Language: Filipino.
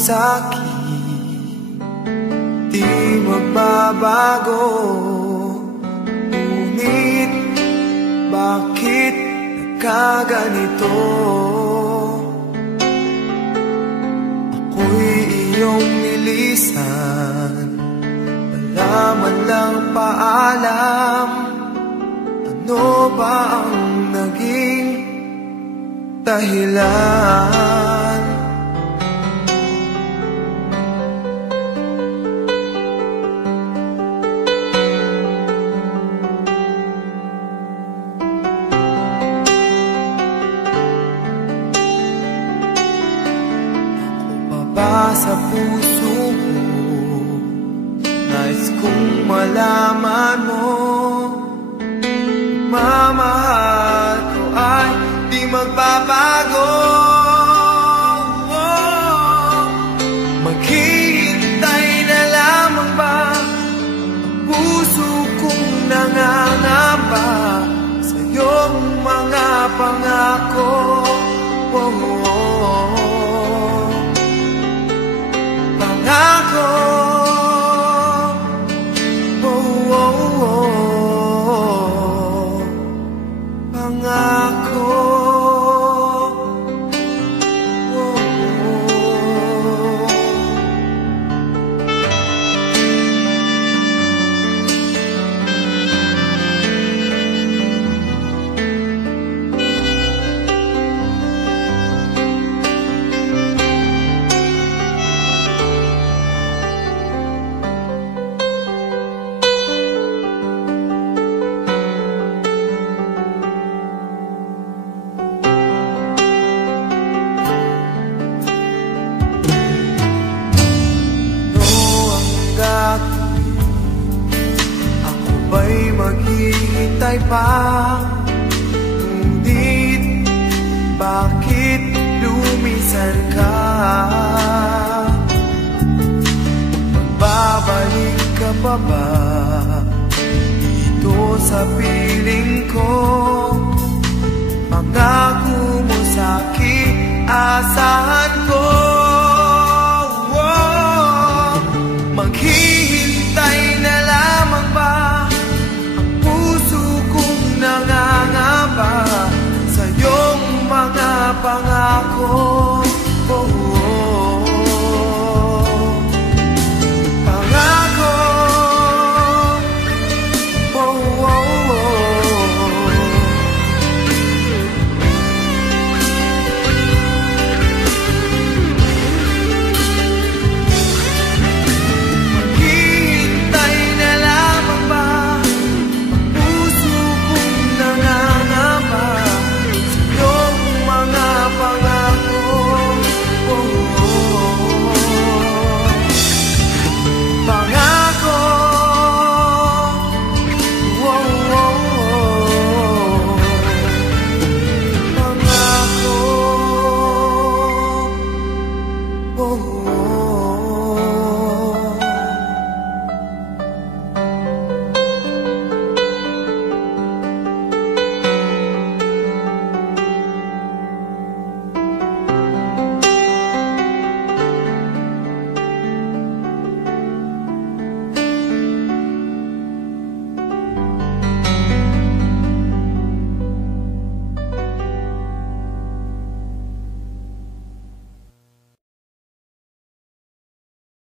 sa'kin Di magbabago Ngunit bakit nagkaganito? Ako'y iyong nilisan Wala man lang paalam Ano ba ang naging dahilan? Sa puso mo? Nais kong malaman mo Mamahal ko ay di magbabago Maghihintay na lamang ba Ang puso kong nangangamba Sa iyong mga pangako oh, oh, oh. Pangako oh, tunay bang Ngunit bakit lumisan ka? Magbabalik ka pa ba? Dito sa piling ko Mga kumulong